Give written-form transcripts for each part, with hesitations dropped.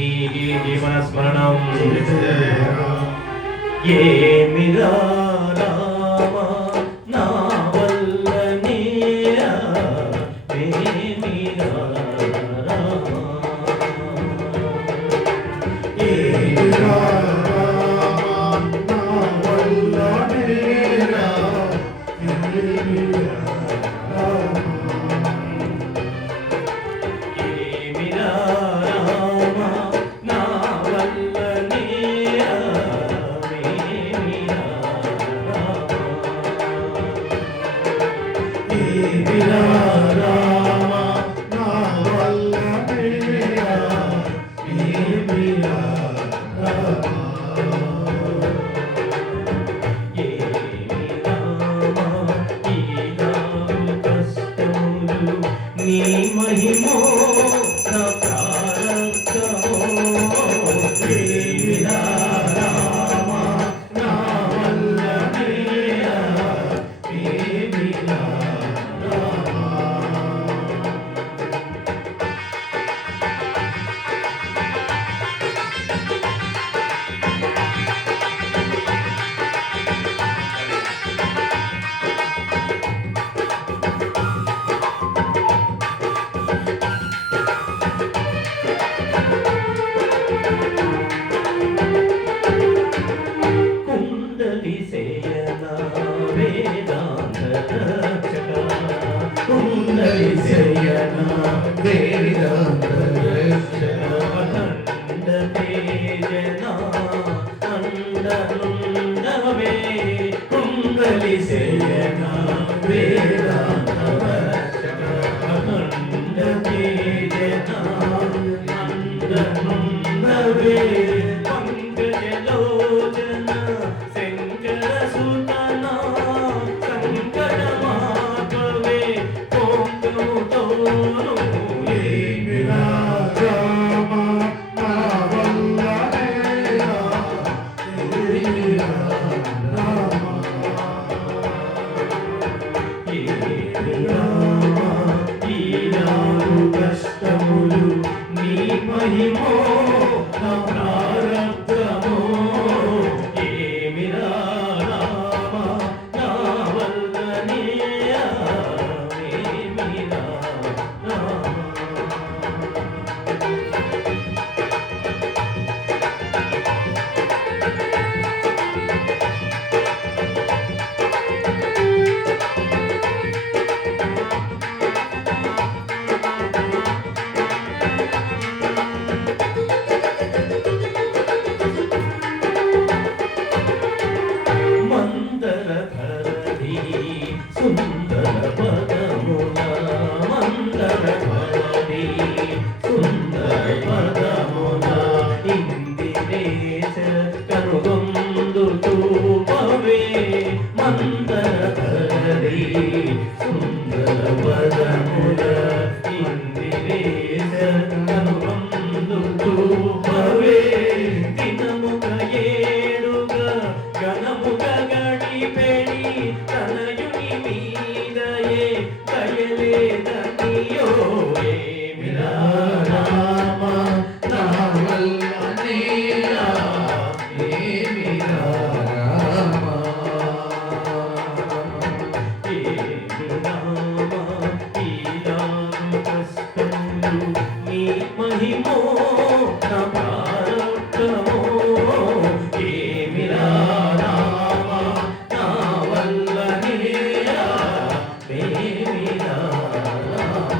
ఈ జీవన స్మరణం ఏమిరా రామా నా వల్లనే ఏమిరా రామా ఏమిరా నీ మహిమో నా ప్రారంభమో ఏమిరా రామా నా వల్లనే ఏమిరా రామా మహిమో నా ప్రారంభమో ఏమిరా రామా నా వల్లనే ఏమిరా రామా సుందర పదముల మందర పదవి సుందర పదముల ఇందిరేశ కనుగొందు చూపవే మందర పదవి సుందర పదముల ఇందిరేశ కనుగొందు చూపవే దినముగ ఏడుగా గణముగ గడిపెడి తనయుని మీదయే దయలేదనియో ఏమిరా రామా నా వల్లనే ఏమిరా రామా ఏమిరా ఈనాడు కష్టములు నీ మహిమో నా ప్రారంభమో ఏమిరా రామా నా వల్లనే ఏమిరా రామా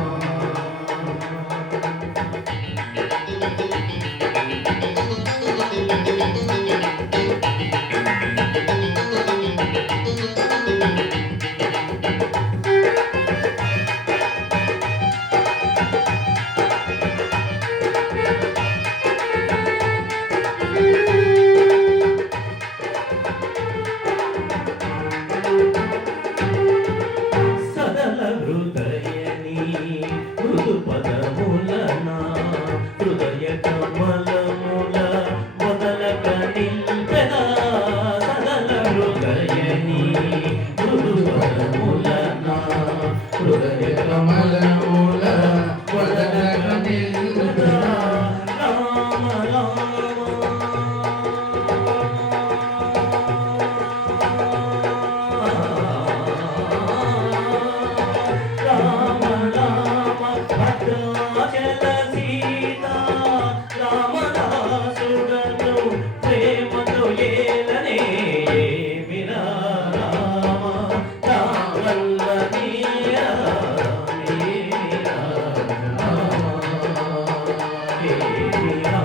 హృదయ చల సీత రామదాసుడను ప్రేమతో ఏలనే ఏమిరా రామ నా వల్ల నీరా ఏమిరా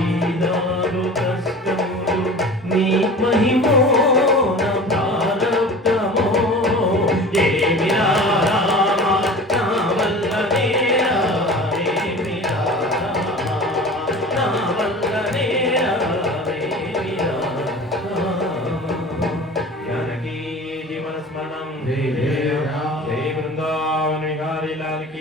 ఈనాడు కష్టములు నీ మహిమో నా ప్రారబ్ధమో ఏమిరా రామ నా వల్ల నేరా ఏమిరా నా వల్ల నేరా ఏమిరా జానకీ జీవన స్మరణం జై జయ జై బృందావన విహారీ లాల్ की